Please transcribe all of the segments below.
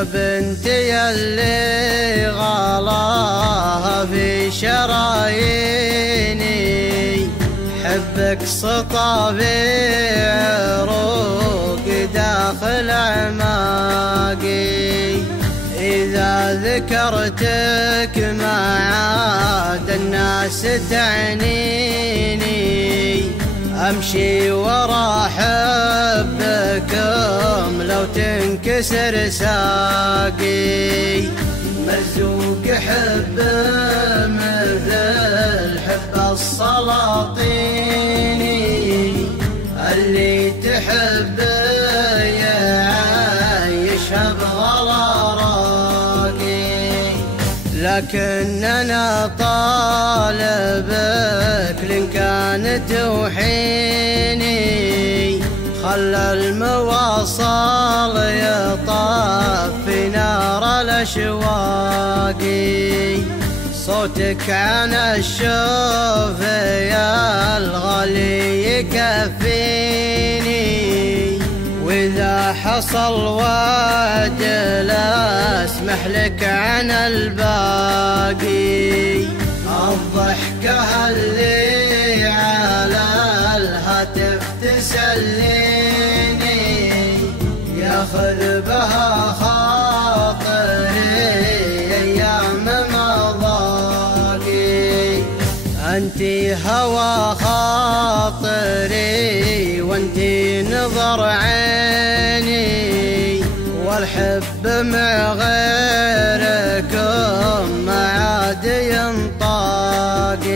يا بنتي اللي غلاها في شراييني، حبك سطى بعروق داخل أعماقي. إذا ذكرتك ما عاد الناس تعنيني، أمشي ورا حبكم لو تنكسر ساقي. مرزوق حب مثل حب السلاطين، اللي تحب يعيشها بغلا راقي. لكن أنا طالبك لإن كان توحيني، خلى المواصل يطفي نار الأشواقي. صوتك عن الشوف يا الغالي يكفيني، وإذا حصل وعد لا اسمح لك عن الباقي. الضحكة اللي على الهاتف تسليني، ياخذ بها خاطري أيام مضاقي. أنتي هوى خاطري وأنتي نظر عيني، والحب مع غيركم ما عاد ينطاقي.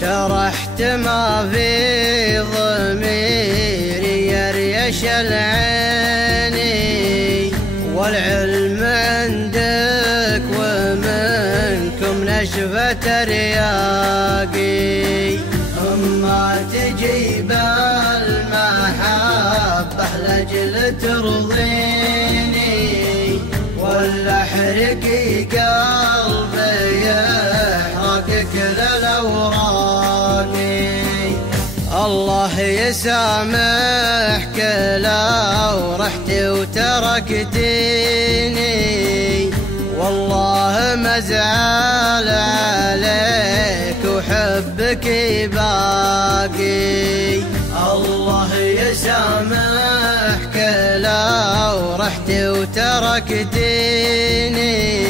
شرحت ما في ضميري يريش العيني، والعلم عندك ومنكم نشفة رياقي. أما تجيب المحبة لأجل ترضيني، ولا احرقي قلبي يحرقك للأوراقي. الله يسامحك لو رحت وتركتيني، والله ما ازعل عليك وحبك باقي. الله يسامحك لو رحت وتركتيني،